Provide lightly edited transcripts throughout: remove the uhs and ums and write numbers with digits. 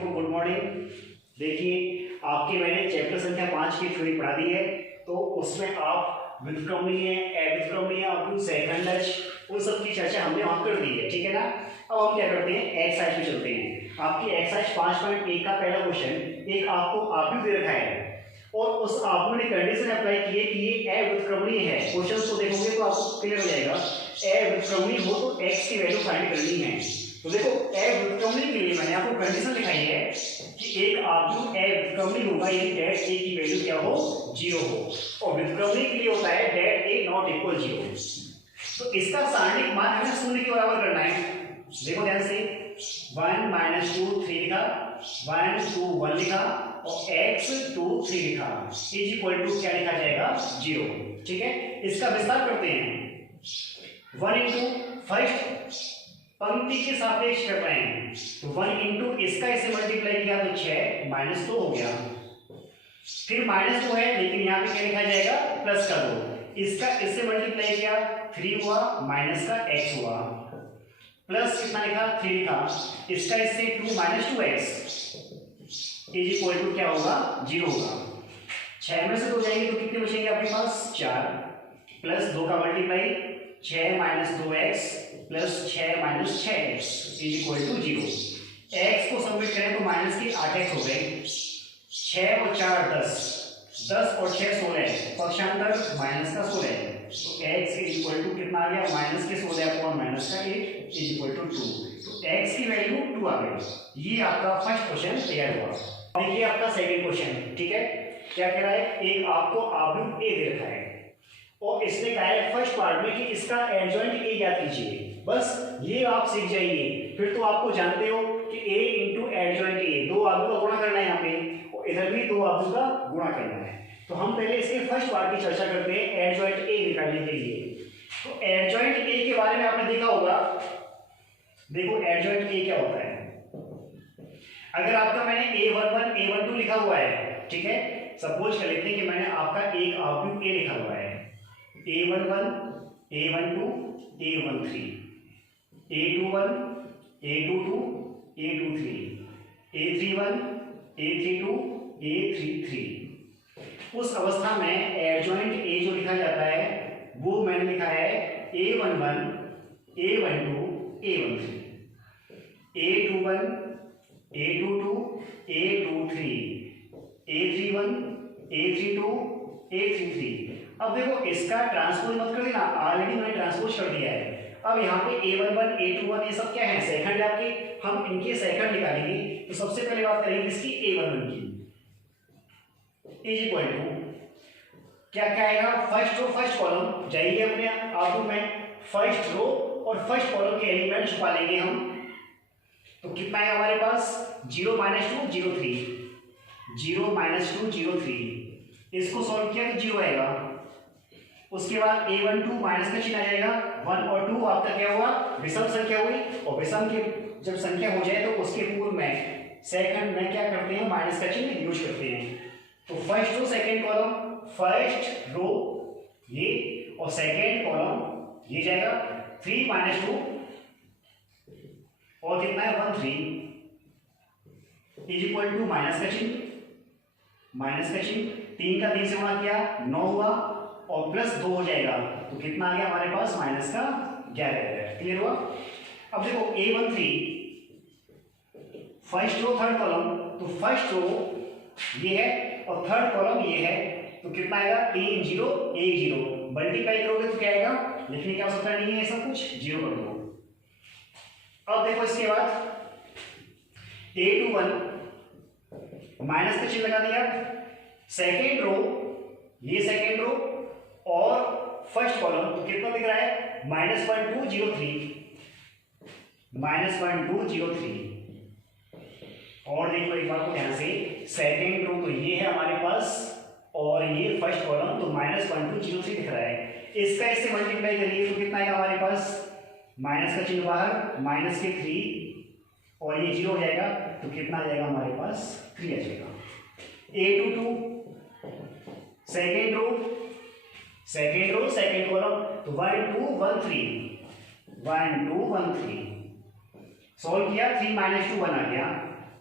को good morning. देखिए आपके मैंने चैप्टर संख्या 5 की थ्योरी पढ़ा दी है, तो उसमें आप व्युत्क्रमणीय, अव्युत्क्रमणीय, अपनी सेकंडज, उन सब की चर्चा हमने वहाँ कर दी है, ठीक है ना। अब हम क्या करते हैं, एक्सरसाइज में चलते हैं। आपकी एक्सरसाइज 5.1 का पहला क्वेश्चन एक आपको आव्यूह दे रखा है और उस आव्यूह ने कंडीशन अप्लाई की है कि ये अव्युत्क्रमणीय है। क्वेश्चन को देखोगे तो आपको क्लियर हो जाएगा। अव्युत्क्रमणीय हो तो एक्स की वैल्यू फाइंड करनी है। तो देखो अव्युत्क्रमणीय के लिए मैंने आपको कंडीशन लिखाई है कि एक आव्यूह अव्युत्क्रमणीय होगा यदि डेट ए की वैल्यू क्या हो, 0 हो, और व्युत्क्रमणीय के लिए होता है डेट ए नॉट इक्वल 0। तो इसका सारणिक मान हमें शून्य के बराबर करना है। देखो ध्यान से 1 - 2 3 लिखा, 1 2 1 लिखा और x 2 3 लिखा, इज इक्वल टू क्या लिखा जाएगा, 0। ठीक है, इसका विस्तार करते हैं। 1 इंटू फर्स्ट पंक्ति के सापेक्ष कर रहे हैं, तो 1 इंटू इसका इसे मल्टीप्लाई किया तो 6 -2 हो गया, फिर -2 है लेकिन यहाँ पे क्या लिखा जाएगा, प्लस का 2, इसका इससे मल्टीप्लाई किया 3 हुआ, माइनस का x हुआ, प्लस कितना लिखा, 3 लिखा, इसका इससे 2 - 2x इज इक्वल टू क्या होगा, 0 होगा। 6 में से 2 जाएंगे तो कितने बचेंगे आपके पास, 4, प्लस 2 का multiply 6 - 2x plus 6 - 6x is equal to 0। x को सबमिट करें तो माइनस की 8x हो गए, 6 और 4 10, 10 और 6 16, पक्षांतर माइनस का 16, तो x इज इक्वल टू कितना आ गया, माइनस के 16 अपॉन माइनस का 8 इज इक्वल टू 2। तो x की वैल्यू 2 आ गई। ये आपका फर्स्ट क्वेश्चन तैयार हुआ। अब ये आपका सेकंड क्वेश्चन, ठीक है। क्या कह रहा है, एक आपको आव्यूह ए दे रखा है और इसने कहा है फर्स्ट पार्ट में कि इसका एडजॉइंट ए ज्ञात कीजिए। बस ये आप सीख जाइए, फिर तो आपको जानते हो कि a इंटू एडजॉइंट ए, दो आव्यूह का गुणा करना है यहाँ पे और इधर भी दो आव्यूह का गुणा करना है। तो हम पहले इसके फर्स्ट पार्ट की चर्चा करते हैं एडजॉइंट ए निकालने के लिए। तो एडजॉइंट ए के बारे में आपने देखा होगा। देखो एडजॉइंट ए क्या होता है। अगर आपका मैंने a11 a12 लिखा हुआ है, ठीक है, सपोज कर लेते हैं कि मैंने आपका एक आव्यूह ए लिखा हुआ है, a11 a12 a13 a21 a22 a23 a31 a32 a33। उस अवस्था में एडजॉइंट ए जो लिखा जाता है वो मैंने लिखा है a11 a12 a13 a21 a22 a23 a31 a32 a33। अब देखो इसका ट्रांसपोज मत कर देना, ऑलरेडी मैंने ट्रांसपोज कर दिया है। अब यहाँ पे a11 a21 ये सब क्या है, सेकंड आपके, हम इनके सेकंड निकालेंगे। तो सबसे पहले बात करेंगे इसकी a11 की, इज इक्वल टू क्या क्या आएगा, फर्स्ट रो फर्स्ट कॉलम जाइए अपने आव्यूह में, फर्स्ट रो और फर्स्ट कॉलम के एलिमेंट छुपा लेंगे हम। तो कितना है हमारे पास, 0 - 2 0 3, 0 - 2 0 3, इसको सॉल्व किया तो 0 आएगा। उसके बाद a12 माइनस का चिन्ह आ जाएगा, 1 और 2 आपका क्या हुआ, विषम संख्या हुई, और विषम की जब संख्या हो जाए तो उसके पूर्व में सेकंड में क्या करते हैं, माइनस का चिन्ह यूज करते हैं। तो first row second column, first row ये और सेकंड कॉलम ये जाएगा, 3 - 2 और कितना है 1 3 इज इक्वल टू माइनस का चिन्ह, माइनस का चिन्ह 3 का 3 से गुणा किया 9 हुआ और प्लस 2 हो जाएगा, तो कितना आ गया हमारे पास, माइनस का 11। क्लियर हुआ। अब देखो a13 first row third column, तो फर्स्ट रो ये है और थर्ड कॉलम ये है, तो कितना आएगा, 3 0 1 0, मल्टीप्लाई करोगे तो क्या आएगा, लिखने की आवश्यकता नहीं है, सब कुछ 0 कर दो। अब देखो इसके बाद a21 माइनस का चिन्ह लगा दिया, सेकेंड रो ये सेकेंड रो और फर्स्ट कॉलम, तो कितना दिख रहा है, -1 2 0 3, -1 2 0 3। और देखो एक बार को ध्यान से, सेकेंड रो तो ये है हमारे पास और ये फर्स्ट कॉलम, तो -1 2 0 3 दिख रहा है। इसका इससे मल्टीप्लाई करिए तो कितना आएगा हमारे पास, माइनस का चिन्ह बाहर, माइनस के 3 और ये 0 हो जाएगा, तो कितना आ जाएगा हमारे पास, 3 आ जाएगा। a22 second row second column, तो 1 2 1 3 1 2 1 3, सॉल्व किया 3 - 2 1 आ गया,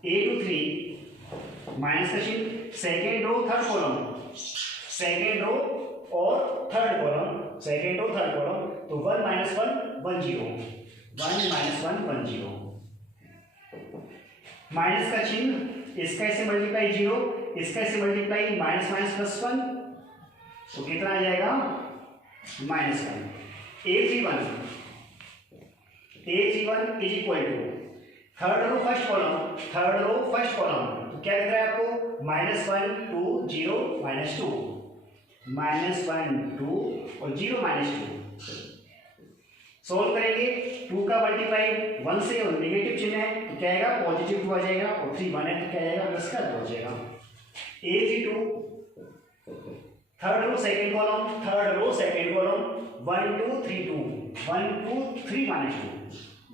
ए टू 3 माइनस का चिन्ह, second row third column, second row और third column, second row third column, तो 1 - 1 1 0, 1 - 1 1 0, माइनस का चिन्ह, इसका ऐसे मल्टीप्लाई 0, इसका ऐसे मल्टीप्लाई माइनस माइनस प्लस 1, तो कितना आ जाएगा -1, A31 is equal to third row first column, third row first column, तो क्या दिख रहा है आपको -1 2 0 -2, -1 2 और 0 -2। सोल्व करेंगे, 2 का मल्टीप्लाई 1 से और नेगेटिव चिन्ह है तो क्या आएगा पॉजिटिव 2 आ जाएगा, और 3 1 है तो क्या आएगा प्लस का 2 आ जाएगा। A32 third row second column, third row second column, 1 2 3 2, 1 2 3 -2,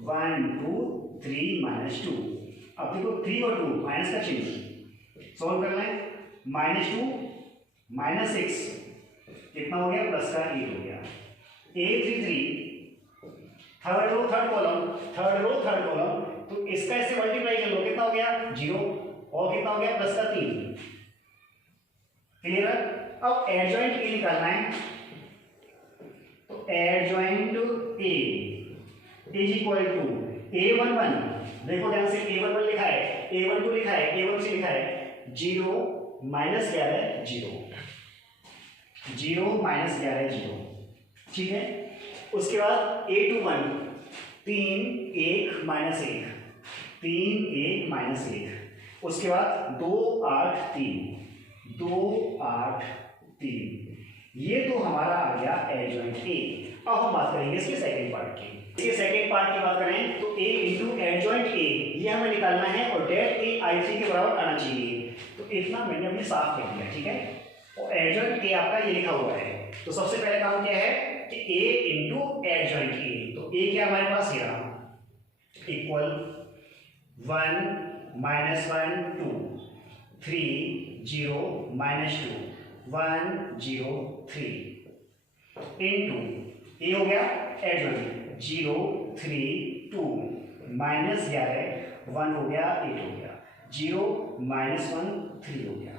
1 2 3 -2। अब देखो 3 और 2 माइनस का चिन्ह, सॉल्व करना है, -2 -6 कितना हो गया प्लस का 8 हो गया। A33 third row third column, third row third column, तो इसका ऐसे मल्टीप्लाई कर लो, कितना हो गया 0 और कितना हो गया प्लस का 3। क्लियर है? अब एडजॉइंट ए निकालना है, तो adjoint A is equal to A11, देखो ध्यान से A11 लिखा है, A12 लिखा है, A13 लिखा है, 0 -11 0, 0 -11 0, ठीक है। उसके बाद A21 3 1 -1, 3 1 -1, उसके बाद 2 8 3, 2 8 3, ये तो हमारा आ गया एडजॉइंट ए। अब हम बात करेंगे इसके सेकंड पार्ट की। इसके सेकंड पार्ट की बात करें तो a इंटू एडजॉइंट ए ये हमें निकालना है और डेट ए I3 के बराबर आना चाहिए, तो इतना मैंने अपने साफ कर दिया, ठीक है। और एडजॉइंट ए आपका ये लिखा हुआ है, तो सबसे पहले काम क्या है कि a इंटू एडजॉइंट ए, तो a क्या हमारे पास ये रहा इक्वल 1 -1 2 3 0 -2 1 0 3 इनटू ए हो गया एडजॉइंट 0 3 2 -11 1 हो गया 8 हो गया 0 -1 3 हो गया।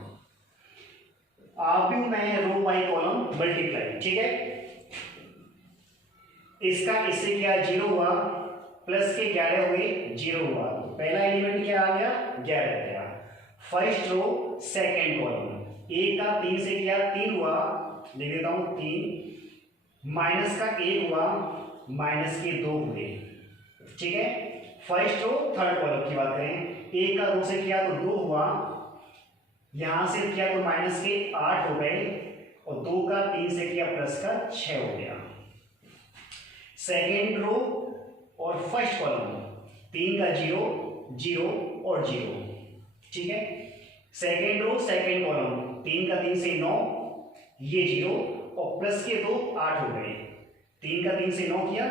आप भी मैं रो बाई कॉलम मल्टीप्लाई, ठीक है। इसका इससे क्या 0 हुआ प्लस के 11 हुए 0 हुआ, तो पहला एलिमेंट क्या आ गया 11 आ गया। फर्स्ट रो सेकेंड कॉलम, एक का 3 से किया 3 हुआ, लिख देता हूं 3, माइनस का 1 हुआ, माइनस के 2 हुए, ठीक है। फर्स्ट रो थर्ड कॉलम की बात करें, 1 का 2 से किया तो 2 हुआ, यहां से किया तो माइनस के 8 हो गए, और 2 का 3 से किया प्लस का 6 हो गया। सेकेंड रो और फर्स्ट कॉलम 3 का 0 0 और 0, ठीक है। सेकेंड रो सेकेंड कॉलम 3 का 3 से 9 ये 0 और प्लस के 2 8 हो गए, 3 का 3 से 9 किया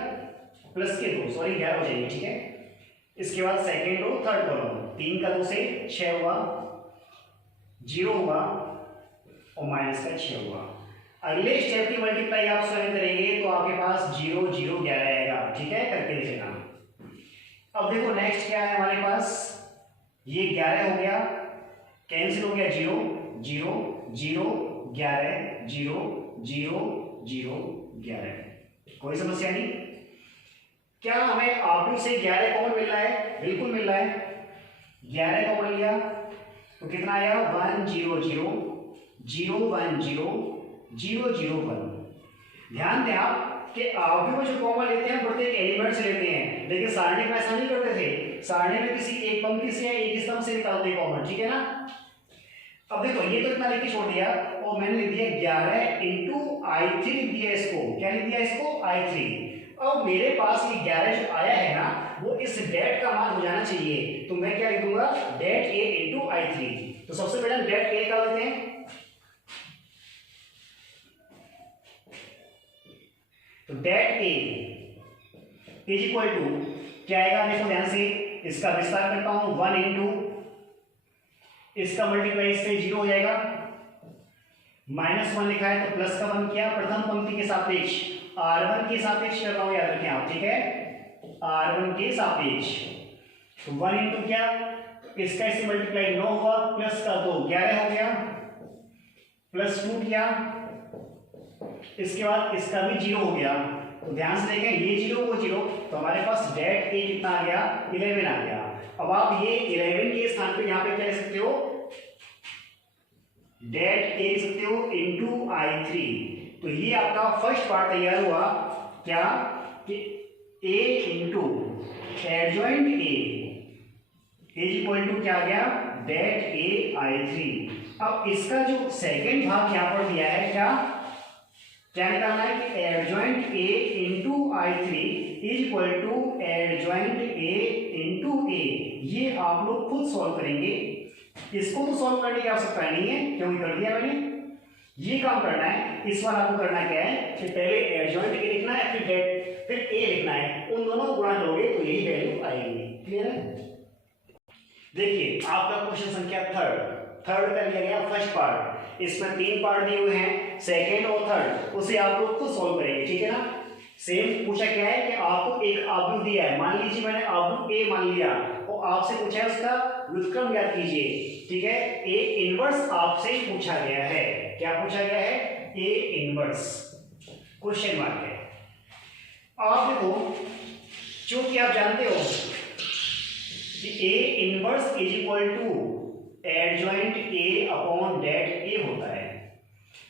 प्लस के 2 सॉरी 11 हो जाएंगे, ठीक है। इसके बाद सेकेंड रो थर्ड कॉलम 3 का 2 से 6 हुआ, 0 हुआ और माइनस का 6 हुआ। अगले स्टेप की मल्टीप्लाई आप स्वयं करेंगे तो आपके पास 0 0 11 आएगा, ठीक है, करके लिखना। अब देखो नेक्स्ट क्या है हमारे पास, ये 11 हो गया, कैंसिल हो गया 0 0 0 11 0 0 0 11, कोई समस्या नहीं। क्या हमें R2 से 11 कॉमन मिल रहा है? बिल्कुल मिल रहा है, 11 कॉमन लिया तो कितना आया 1 0 0 0 1 0 0 0 1। ध्यान दें आप कि R2 में जो कॉमन लेते हैं प्रत्येक एलिमेंट से लेते हैं, लेकिन सारणी में ऐसा नहीं करते थे, सारणी में किसी एक पंक्ति से या एक स्तंभ से निकालते हैं कॉमन, ठीक है ना। अब देखो ये तो इतना लिख के छोड़ दिया और मैंने लिख दिया 11 इंटू I3 लिख दिया, इसको क्या लिख दिया इसको I3। अब मेरे पास ये 11 जो आया है ना वो इस डेट का मान हो जाना चाहिए, तो मैं क्या लिख दूंगा डेट A इंटू I3। तो सबसे पहले हम डेट A निकाल लेते हैं, तो det A is equal to क्या आएगा, देखो ध्यान से इसका विस्तार करता हूं 1 इंटू इसका मल्टीप्लाई इससे 0 हो जाएगा, -1 लिखा है तो प्लस का 1 किया, प्रथम पंक्ति के सापेक्ष R1 के सापेक्ष कर रहा हूं, याद रखें आप, ठीक है, R1 के सापेक्ष। तो 1 इंटू क्या, तो इसका इससे मल्टीप्लाई 9 हुआ, प्लस का 2 11 हो गया, प्लस 2 किया, इसके बाद इसका भी 0 हो गया। तो ध्यान से देखें, ये 0 वो 0, तो हमारे पास डेट ए कितना आ गया, 11 आ गया। अब आप ये 11 के स्थान पे यहाँ पे क्या लिख सकते हो, डेट ए लिख सकते हो इनटू I3। तो ये आपका फर्स्ट पार्ट तैयार हुआ क्या, कि a into adjoint A is equal to क्या आ गया, डेट ए I3। अब इसका जो सेकेंड भाग यहाँ पर दिया है, क्या निकालना है, कि adjoint A into I3 is equal to adjoint A into A. ये आप लोग खुद सॉल्व करेंगे, इसको तो सॉल्व करने की आवश्यकता नहीं है क्योंकि कर दिया मैंने। ये काम करना है, इस बार आपको करना क्या है कि पहले एडजॉइंट ए लिखना है, फिर डेट, फिर ए लिखना है, उन दोनों को गुणा करोगे तो यही वैल्यू आएगी। क्लियर है? देखिए आपका क्वेश्चन संख्या थर्ड कर लिया गया फर्स्ट पार्ट। इसमें 3 पार्ट दिए हुए हैं, सेकेंड और थर्ड, उसे आप लोग खुद सॉल्व करेंगे, ठीक है ना। सेम पूछा क्या है कि आपको एक आव्यूह दिया है, मान लीजिए मैंने आव्यूह ए मान लिया, तो आपसे पूछा है उसका व्युत्क्रम ज्ञात कीजिए, ठीक है। ए इनवर्स आपसे पूछा गया है, क्या पूछा गया है, ए इनवर्स, क्वेश्चन मार्क है। आप देखो, चूंकि आप जानते हो कि A inverse is equal to adjoint A upon det A होता है,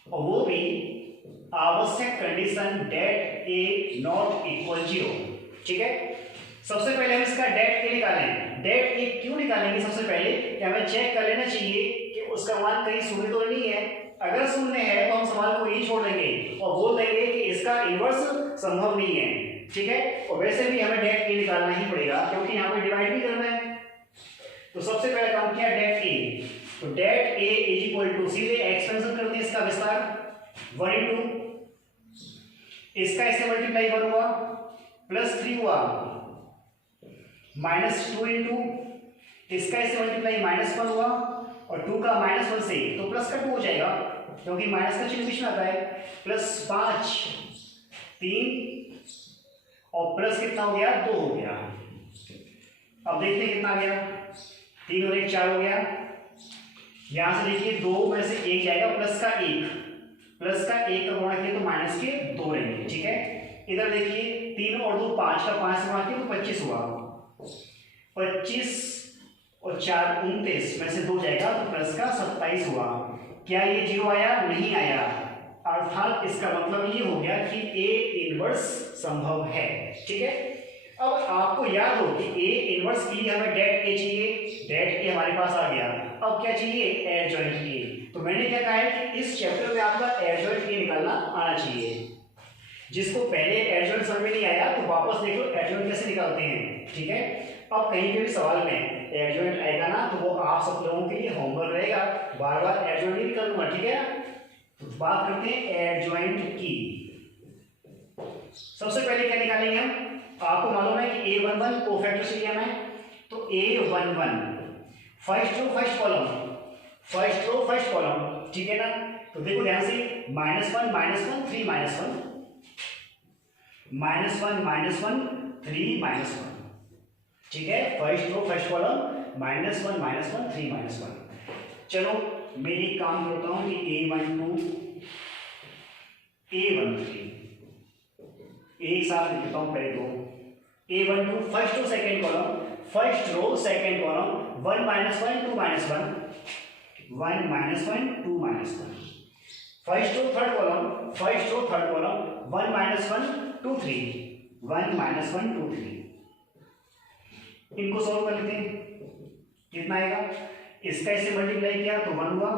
और वो भी आवश्यक condition det A not equal 0, ठीक है। सबसे पहले हम इसका डेट ए निकालें। डेट ए क्यों निकालेंगे, सबसे पहले कि हमें चेक कर लेना चाहिए कि उसका मान कहीं शून्य तो नहीं है। अगर शून्य है तो हम सवाल को यही छोड़ देंगे और बोल देंगे कि इसका इनवर्स संभव नहीं है, ठीक है। और वैसे भी हमें डेट ए निकालना ही पड़ेगा क्योंकि यहाँ पे डिवाइड भी करना है। तो सबसे पहले काम किया डेट ए, तो det A is equal to, सीधे एक्सपेंशन करते हैं इसका विस्तार, 1 इंटू इसका इससे मल्टीप्लाई 1 हुआ, प्लस 3 हुआ, माइनस 2 इंटू इसका इससे मल्टीप्लाई -1 हुआ, और 2 का -1 से तो प्लस का 2 हो जाएगा क्योंकि माइनस का चिन्ह बीच में आता है, प्लस 5 3 और प्लस कितना हो गया, 2 हो गया। अब देखते हैं कितना आ गया, 3 और 1 4 हो गया। यहां से देखिए 2 में से 1 जाएगा, प्लस का 1 का गुणा किया तो माइनस के 2 रहेंगे, ठीक है। इधर देखिए 3 और 2 5 का 5 से गुणा किया तो 25 हुआ, 25 और 4 29 में से 2 जाएगा तो प्लस का 27 हुआ। क्या ये 0 आया, नहीं आया, अर्थात इसका मतलब ये हो गया कि ए इनवर्स संभव है, ठीक है। अब आपको याद हो कि ए इनवर्स के लिए हमें डेट ए चाहिए, डेट ए हमारे पास आ गया। अब क्या चाहिए, एडजॉइंट ए। तो मैंने क्या कहा है कि इस चैप्टर में आपका एडजॉइंट ए निकालना आना चाहिए। जिसको पहले एडजॉइंट समझ में नहीं आया तो वापस देख लो एडजॉइंट कैसे निकालते हैं, ठीक है। अब कहीं पे भी सवाल में एडजॉइंट आएगा ना तो वो आप सब लोगों के लिए होमवर्क रहेगा, बार बार एडजॉइंट नहीं निकालूंगा, ठीक है। तो बात करते हैं एडजॉइंट की। सबसे पहले क्या निकालेंगे हम, आपको मालूम है कि A11 कोफैक्टर से लिया मैं, तो A11 first row first column, ठीक है ना। तो देखो ध्यान से, -1 -1 3 -1 -1 3 -1, ठीक है। First row first column -1 -1 3 -1। चलो मैं एक काम करता हूं कि A12 A13 एक साथ लिखता हूं पहले दो, A12 first row second column, 1 -1 2 -1 1 -1 2 -1, first row third column 1 -1 2 3 1 -1 2 3। इनको सॉल्व कर लेते हैं, कितना आएगा, इसका इसे मल्टीप्लाई किया तो 1 हुआ,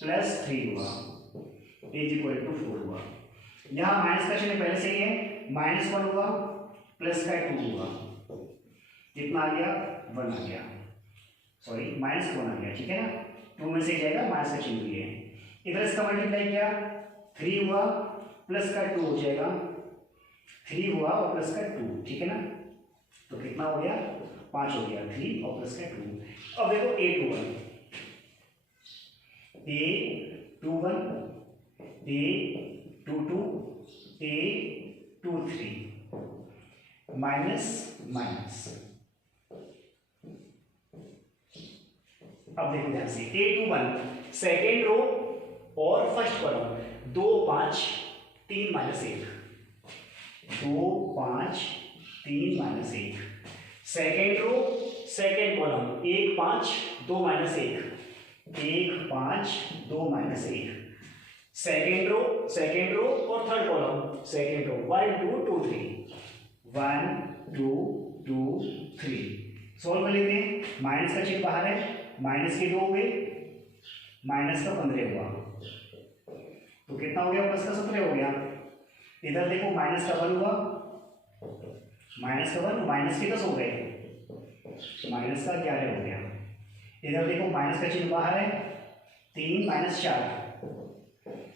प्लस 3 हुआ, इज इक्वल टू 4 हुआ। यहाँ माइनस का चिन्ह पहले से ही है, -1 हुआ, प्लस का 2 हुआ, कितना आ गया, 1 आ गया, सॉरी -1 आ गया, ठीक है ना। 2 में से जाएगा, माइनस का चिन्ह भी है। इधर इसका मल्टीप्लाई किया 3 हुआ, प्लस का 2 हो जाएगा, 3 हुआ और प्लस का 2, ठीक है ना। तो कितना हो गया, 5 हो गया, 3 और प्लस का 2। अब देखो A21 A22 A23 minus minus अब देखो ध्यान से, A21 सेकेंड रो और first column 2 5 3 -1, 2 5 3 -1, second row second column 1 5 2 -1, 1 5 2 -1, second row और third column second row 1 2 2 3, 1 2 2 3। Solve कर लेते हैं। माइनस का चिन्ह बाहर है, माइनस के 2 हुए, माइनस का 15 हुआ, तो कितना हो गया? प्लस का 17 हो गया। इधर देखो माइनस का 1 हुआ, माइनस का 1, माइनस के 10 हो गए, माइनस का 11 हो गया। इधर देखो माइनस का चिन्ह बाहर है, 3 -4,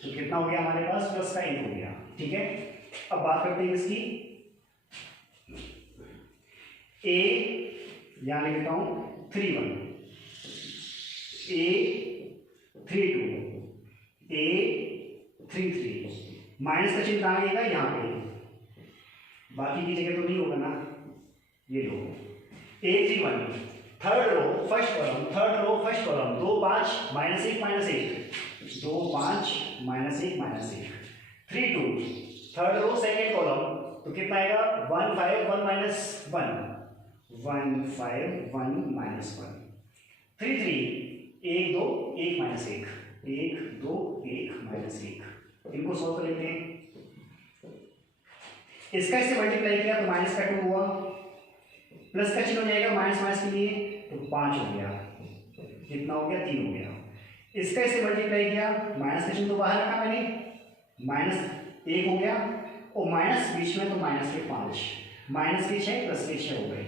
तो कितना हो गया हमारे पास? प्लस का 1 हो गया। ठीक है, अब बात करते हैं इसकी। ए यहां लिख देता हूं 31, A32, A33, माइनस का चिन्ह कहां आएगा? यहाँ पे, बाकी की जगह तो नहीं होगा ना, ये लो। A31 third row first column 2 5 -1 -1, 2 5 -1 -1, 32 third row second column, तो कितना आएगा? 1 5 1 -1, 1 5 1 -1, 33 1 2 1 -1, 1 2 1 -1। इनको सॉल्व कर लेते हैं। इसका इससे मल्टीप्लाई किया तो माइनस का 2 हुआ, प्लस का चिन्ह हो जाएगा माइनस माइनस के लिए, तो 5 हो गया। कितना हो गया? 3 हो गया। इसका इससे मल्टीप्लाई किया, माइनस का चिन्ह तो बाहर रखा मैंने, -1 हो गया, और माइनस बीच में, तो माइनस के 5, माइनस के 6 प्लस के 6 हो गए।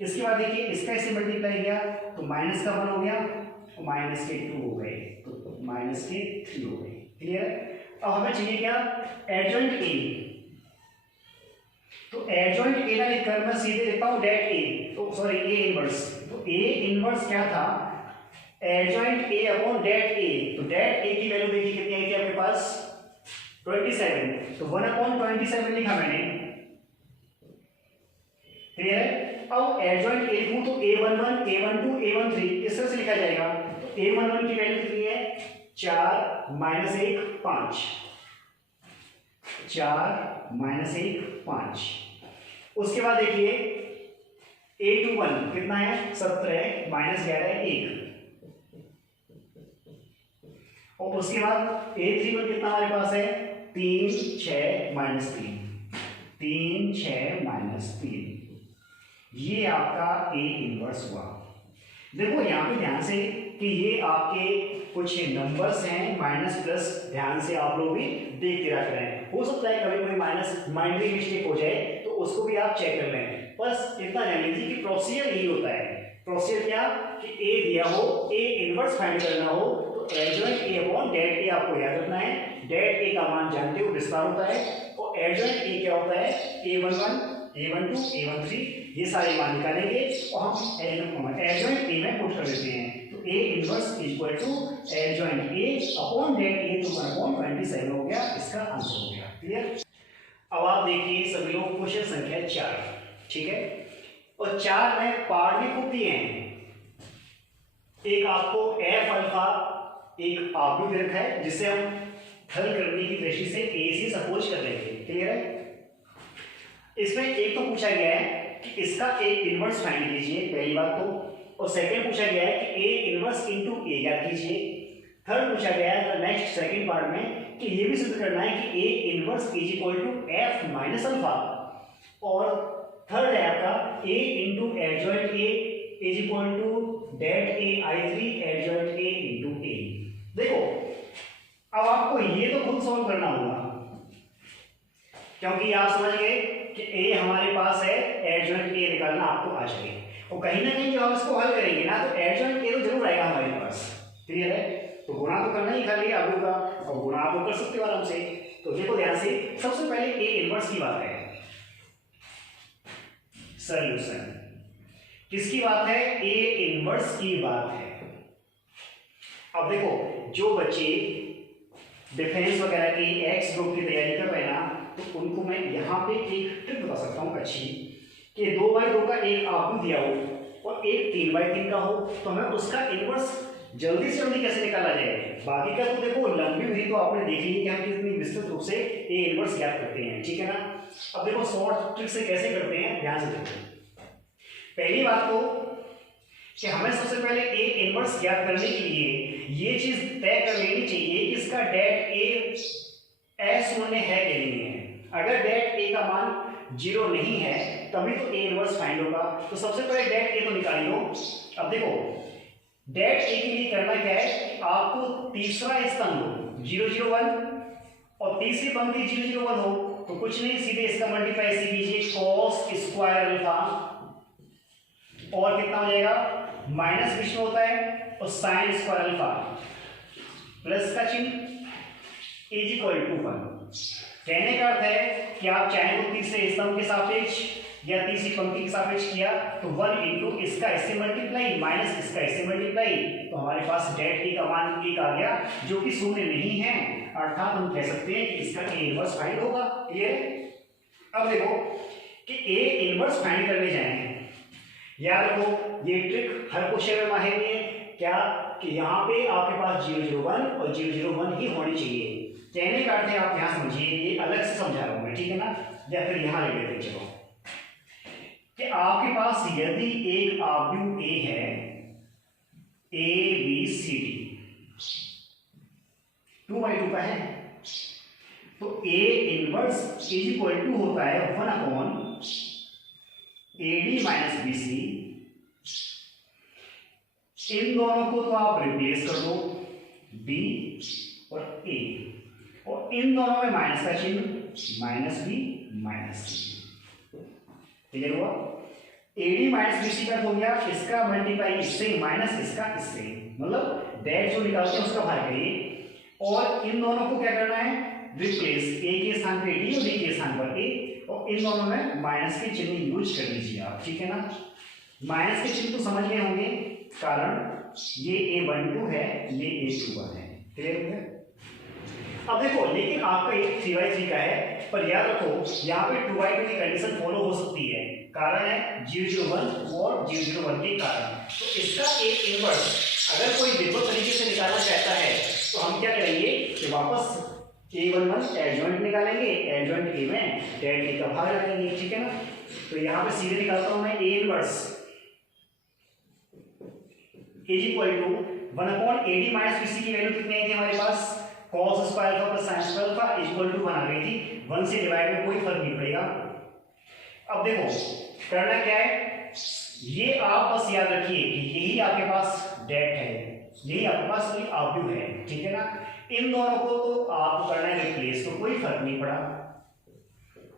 इसके बाद देखिए इसका इससे मल्टीप्लाई किया तो माइनस का 1 हो गया, और माइनस के 2 हो गए, तो माइनस के 3 हो गए। क्लियर है? अब हमें चाहिए क्या? Adjoint A. तो एडजॉइंट ए ना लिखकर मैं सीधे लिखता हूं डेट ए, तो सॉरी ए इनवर्स। तो ए इनवर्स क्या था? Adjoint A upon det A. तो डेट ए की वैल्यू देखिए कितनी आई थी आपके पास? 27, तो 1/27 लिखा मैंने। क्लियर है? अब एडजॉइंट ए लिखूं तो A11 A12 A13 इस तरह से लिखा जाएगा। तो A11 की वैल्यू कितनी है? 4 -1 5, 4 -1 5। उसके बाद देखिए A21 कितना है? 17 -11 1, और उसके बाद A31 कितना हमारे पास है? 3 6 -3, 3 6 -3। ये आपका ए इनवर्स हुआ। देखो यहां पे ध्यान से कि ये आपके कुछ नंबर्स हैं, माइनस प्लस, ध्यान से आप लोग भी देखते रह करें। हो सकता है कभी कोई माइनस माइनरी मिस्टेक हो जाए, तो उसको भी आप चेक कर लें। बस इतना जान लीजिए कि प्रोसीजर यही होता है। प्रोसीजर क्या? कि ए दिया हो, ए इनवर्स फाइंड करना हो, तो एडजॉइंट ए अपॉन डेट ए आपको याद रखना है। डेट ए का मान जानते हो विस्तार होता है, और एडजॉइंट ए क्या होता है? A11 A12 A13, ये सारे मान निकालेंगे और हम एडजॉइंट ए में पुट कर देते हैं। तो A inverse equal to adjoint A upon det A, तो 1/27 हो गया, इसका आंसर हो गया। क्लियर? अब आप देखिए सभी लोग क्वेश्चन संख्या 4, ठीक है, और 4 में पार्ट भी खूब दिए हैं। एक आपको एफ अल्फा एक आबू दे रखा है, जिससे हम हल करने की दृष्टि से ए से सपोज कर लेंगे। क्लियर है? इसमें एक तो पूछा गया है कि इसका ए इनवर्स फाइंड कीजिए, पहली बात तो, और सेकंड पूछा गया है कि ए इनवर्स इनटू ए याद कीजिए। थर्ड पूछा गया है नेक्स्ट सेकंड पार्ट में कि ये भी सिद्ध करना है कि A inverse is equal to F minus alpha, और थर्ड है आपका A into adjoint A is equal to det A I3 adjoint A into A. देखो अब आपको ये तो खुद सॉल्व करना होगा, क्योंकि आप समझ गए कि ए हमारे पास है, एडजॉइंट ए निकालना आपको आ जाएगा, और कहीं ना कहीं जो हम इसको हल करेंगे ना, तो एडजॉइंट ए तो जरूर आएगा हमारे पास। क्लियर है? तो गुणा तो करना ही खाली आलू का, और गुणा आप लोग कर सकते हो आराम से। तो देखो ध्यान से, सबसे पहले ए इनवर्स की बात है, सॉल्यूशन किसकी बात है? ए इनवर्स की बात है। अब देखो जो बच्चे डिफेंस वगैरह की एक्स ग्रुप की तैयारी कर रहे हैं ना, तो उनको मैं यहाँ पे एक ट्रिक बता सकता हूँ अच्छी, कि 2/2 का एक आबू दिया हो और एक 3/3 का हो तो हमें उसका इनवर्स जल्दी से जल्दी कैसे निकाला जाए। बाकी का तो देखो लंबी विधि तो आपने देखी है कि हम कितनी विस्तृत रूप से ए इनवर्स ज्ञात करते हैं, ठीक है ना। अब देखो शॉर्ट ट्रिक से कैसे करते हैं, ध्यान से देखो। पहली बात तो कि हमें सबसे पहले ए इनवर्स ज्ञात करने के लिए ये चीज तय कर लेनी चाहिए कि इसका डेट ए शून्य है कि नहीं है। अगर डेट ए का मान 0 नहीं है तभी तो ए इनवर्स फाइंड होगा। तो सबसे पहले डेट ए तो निकाल लो। अब देखो डेट ए के लिए करना क्या है, आपको तीसरा स्तंभ 0 0 1 और तीसरी पंक्ति 0 0 1 हो तो कुछ नहीं, सीधे इसका मल्टीप्लाई से कीजिए cos स्क्वायर अल्फा और कितना हो जाएगा, माइनस बीच में होता है और साइन स्क्वायर अल्फा प्लस का चिन्ह इज इक्वल टू 1। कहने का अर्थ है कि आप चाहे तो तीसरे स्तंभ के सापेक्ष या तीसरी पंक्ति के सापेक्ष किया तो 1 इंटू इसका इससे मल्टीप्लाई माइनस इसका इससे मल्टीप्लाई, तो हमारे पास डेट ए का मान 1 आ गया जो कि शून्य नहीं है, अर्थात हम कह सकते हैं कि इसका ए इनवर्स फाइंड होगा। क्लियर। अब देखो कि ए इनवर्स फाइंड करने जाएंगे, याद रखो ये ट्रिक हर क्वेश्चन में माहिर है क्या कि यहाँ पे आपके पास 0 0 1 और 0 0 1 ही होनी चाहिए। कहने का अर्थ है आप यहाँ समझिए, ये अलग से समझा रहा हूं मैं, ठीक है ना, या फिर यहाँ ले लेते चलो कि आपके पास यदि एक आव्यूह ए है ABCD 2/2 का है तो A inverse is equal to होता है 1/AD माइनस BC। इन दोनों को तो आप रिप्लेस कर दो B और A और इन दोनों में माइनस का चिन्ह minus B minus C। Clear हुआ। AD माइनस BC का हो गया, इसका मल्टीप्लाई इससे माइनस इसका इससे, मतलब डेट जो निकालते हैं उसका भाग करिए और इन दोनों को क्या करना है, रिप्लेस, A के स्थान पर D और B के स्थान पर A और इन दोनों में माइनस के चिन्ह यूज कर लीजिए आप, ठीक है ना। माइनस के चिन्ह तो समझ गए होंगे, कारण ये A12 है ये A21 है। क्लियर हो गया। अब देखो लेकिन आपका एक 3/3 का है, पर याद रखो यहाँ पे 2/2 की कंडीशन फॉलो हो सकती है, कारण है 0 0 1 और 0 0 1 के कारण। तो इसका एक इनवर्स अगर कोई विद्युत तरीके से निकालना चाहता है तो हम क्या करेंगे कि वापस A11 एडजॉइंट निकालेंगे, एडजॉइंट A में डेट ए का भाग लगाएंगे, ठीक है ना। तो यहाँ पे सीधे निकालता हूं मैं A inverse is equal to 1/AD minus BC की वैल्यू कितनी आई थी हमारे पास, cos square alpha plus sin square alpha is equal to 1 आ गई थी। 1 से डिवाइड में कोई फर्क नहीं पड़ेगा। अब देखो करना क्या है, ये आप बस याद रखिए कि यही आपके पास डेट है, यही आपके पास कोई आव्यूह है, ठीक है ना। इन दोनों को तो आप करना है रिप्लेस, तो कोई फर्क नहीं पड़ा।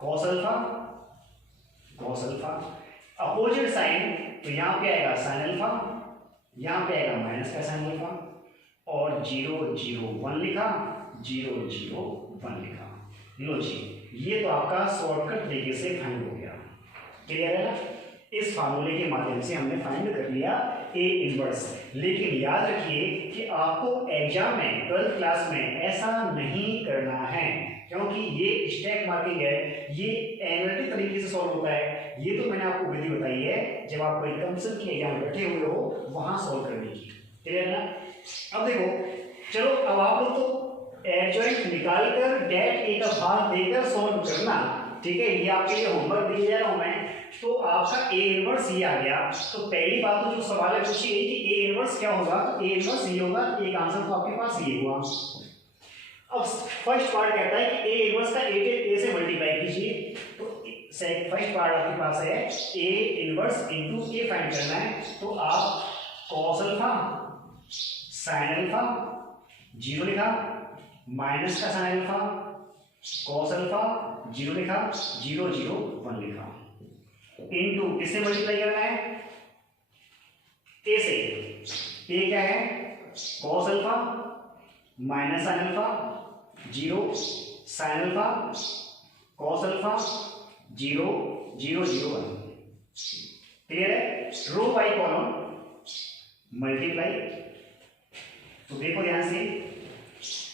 cos अल्फा अपोजिट साइन तो यहाँ पे आएगा sin अल्फा, यहाँ पे आएगा माइनस का sin अल्फा और 0 0 1 लिखा, 0 0 1 लिखा। लो जी, ये तो आपका शॉर्टकट तरीके से फाइंड हो गया। क्लियर है ना। इस फार्मूले के माध्यम से हमने फाइंड कर लिया ए इनवर्स। लेकिन याद रखिए कि आपको एग्जाम में 12th क्लास में ऐसा नहीं करना है, क्योंकि ये स्टैक मार्किंग है, ये एनालिटिक तरीके से सॉल्व होता है। ये तो मैंने आपको विधि बताई है जब आप कोई कंपटीशन के एग्जाम बैठे हुए हो वहां सॉल्व करने की। क्लियर ना। अब देखो चलो, अब आप लोग तो एडजॉइंट निकालकर डेट ए का भाग देकर सॉल्व करना, ठीक है। ये आपके लिए होमवर्क दिया जा रहा हूं मैं। तो आपका ए इनवर्स ये आ गया। तो पहली बात तो जो सवाल है पूछी है कि ए इनवर्स क्या होगा, तो ए इनवर्स ये होगा। एक आंसर तो आपके पास ये हुआ। अब फर्स्ट पार्ट कहता है कि ए इनवर्स का ए से मल्टीप्लाई कीजिए। तो फर्स्ट पार्ट आपके पास है A inverse into A find करना है। तो आप cos अल्फा sin अल्फा 0 लिखा, माइनस का sin अल्फा cos अल्फा 0 लिखा, 0 0 1 लिखा, इनटू किससे मल्टीप्लाई करना है, ए से। ए क्या है, cos alpha minus sin alpha 0 sin alpha cos alpha 0 0 0 1। Clear है। रो बाई कॉलम मल्टीप्लाई। तो देखो ध्यान से,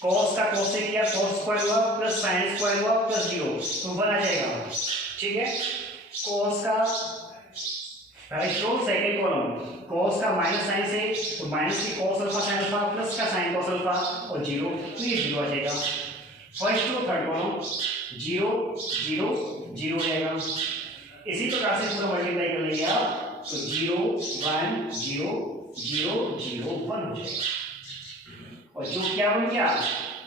cos का cos से किया, cos स्क्वायर हुआ प्लस sin स्क्वायर हुआ प्लस 0, तो 1 आ जाएगा, ठीक है। cos का first row second column, cos का माइनस साइन से तो माइनस की cos alpha sin alpha plus का sin cos अल्फा और 0, तो ये 0 आ जाएगा। फर्स्ट रो थर्ड कॉलम 0 0 0 रहेगा। इसी प्रकार से पूरा मल्टीप्लाई कर लेंगे आप तो 0 1 0 0 0 1 हो जाएगा और जो क्या बन गया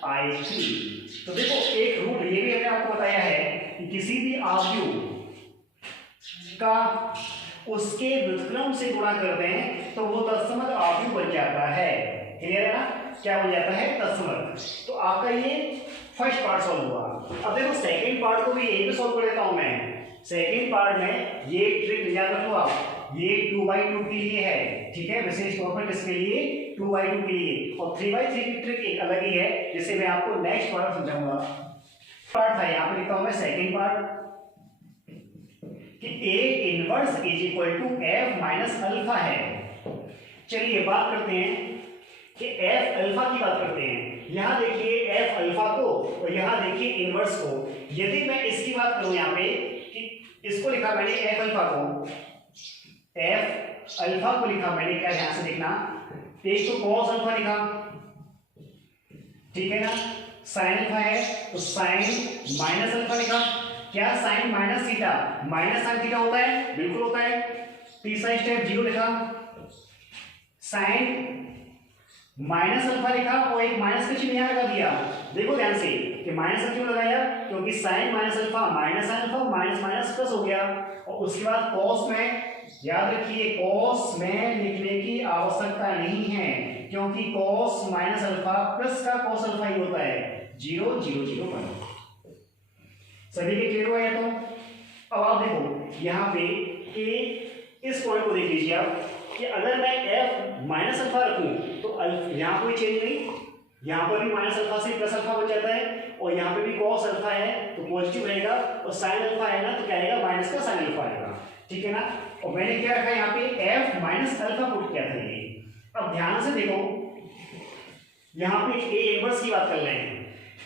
I3। तो देखो एक रूल ये भी हमने आपको बताया है कि किसी भी आव्यूह का उसके व्युत्क्रम से गुणा कर दें तो वो तत्समक आव्यूह बन जाता है। क्लियर है ना, क्या बन जाता है तत्समक। तो आपका ये फर्स्ट पार्ट सॉल्व हुआ। अब देखो सेकंड पार्ट को भी यही पे सॉल्व कर देता हूं मैं। सेकंड पार्ट में ये ट्रिक याद रखो आप, ये 2/2 के लिए है, ठीक है, विशेष तौर पर किसके लिए 2/2 के लिए, और 3/3 की ट्रिक एक अलग ही है जिसे मैं आपको नेक्स्ट पार्ट समझाऊंगा। पार्ट था यहाँ पे लिखता हूं मैं सेकंड पार्ट कि A inverse is equal to F minus alpha है। चलिए बात करते हैं कि F अल्फा की बात करते हैं। यहां देखिए F अल्फा को और यहां देखिए इनवर्स को। यदि मैं इसकी बात करूं यहाँ पे कि इसको लिखा मैंने F अल्फा को, F अल्फा को लिखा मैंने, क्या ध्यान से देखना, एक तो cos अल्फा लिखा, ठीक है ना, sin अल्फा है तो sin माइनस अल्फा लिखा। क्या sin minus theta minus sin theta होता है? बिल्कुल होता है। तीसरा स्टेप 0 लिखा, sin माइनस अल्फा लिखा और एक माइनस का चिन्ह यहां लगा दिया। देखो ध्यान से कि माइनस क्यों लगाया, क्योंकि sin minus alpha minus sin alpha minus minus plus हो गया। और उसके बाद cos में याद रखिए cos में लिखने की आवश्यकता नहीं है क्योंकि cos माइनस अल्फा प्लस का cos अल्फा ही होता है। 0 0 0 1। सभी के क्लियर हुआ है? तो अब आप देखो यहाँ पे कि इस पॉइंट को देख लीजिए आप कि अगर मैं f माइनस अल्फा रखूं तो यहाँ कोई चेंज नहीं, यहाँ पर भी माइनस अल्फा से प्लस अल्फा बन जाता है और यहाँ पे भी cos अल्फा है तो पॉजिटिव रहेगा और sin अल्फा है ना तो क्या आएगा माइनस का sin अल्फा आएगा, ठीक है ना। और मैंने क्या रखा यहाँ पे f माइनस अल्फा पुट किया था ये। अब ध्यान से देखो यहाँ पे a इनवर्स की बात कर रहे हैं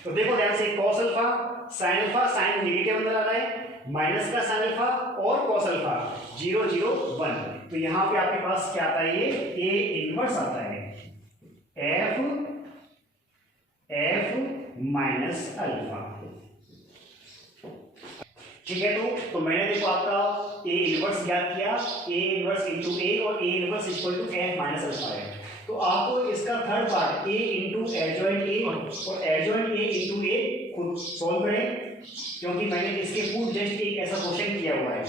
तो देखो ध्यान से cos अल्फा sin नेगेटिव अंदर आ रहा है, माइनस का sin अल्फा और cos अल्फा 0 0 1। तो यहाँ पे आपके पास क्या आता है, ये a इनवर्स आता है f माइनस अल्फा, ठीक है। तो मैंने देखो आपका a इनवर्स ज्ञात किया, a इनवर्स इनटू a और a inverse equal to f minus alpha है। तो आपको इसका third part a into adjoint a और एडजॉइंट a इनटू a खुद सॉल्व करें क्योंकि मैंने इसके पूर्व जस्ट एक ऐसा क्वेश्चन किया हुआ है।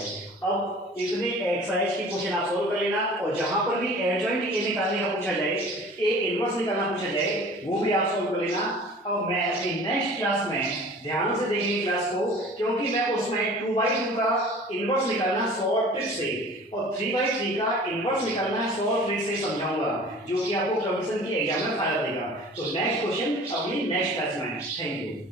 अब इतने एक्सरसाइज के क्वेश्चन आप सॉल्व कर लेना और जहां पर भी एडजॉइंट a निकालने का पूछा जाए, a इनवर्स निकालना पूछा जाए, वो भी आप सॉल्व कर लेना। अब मैं अपनी नेक्स्ट क्लास में ध्यान से देखिए क्लास को क्योंकि मैं उसमें 2/2 का इनवर्स निकालना शॉर्ट ट्रिक से और 3/3 का इनवर्स निकालना शॉर्ट ट्रिक से समझाऊंगा जो कि आपको प्रोफेशन की एग्जाम में फायदा देगा। तो नेक्स्ट क्वेश्चन अगली नेक्स्ट क्लास में। Thank you.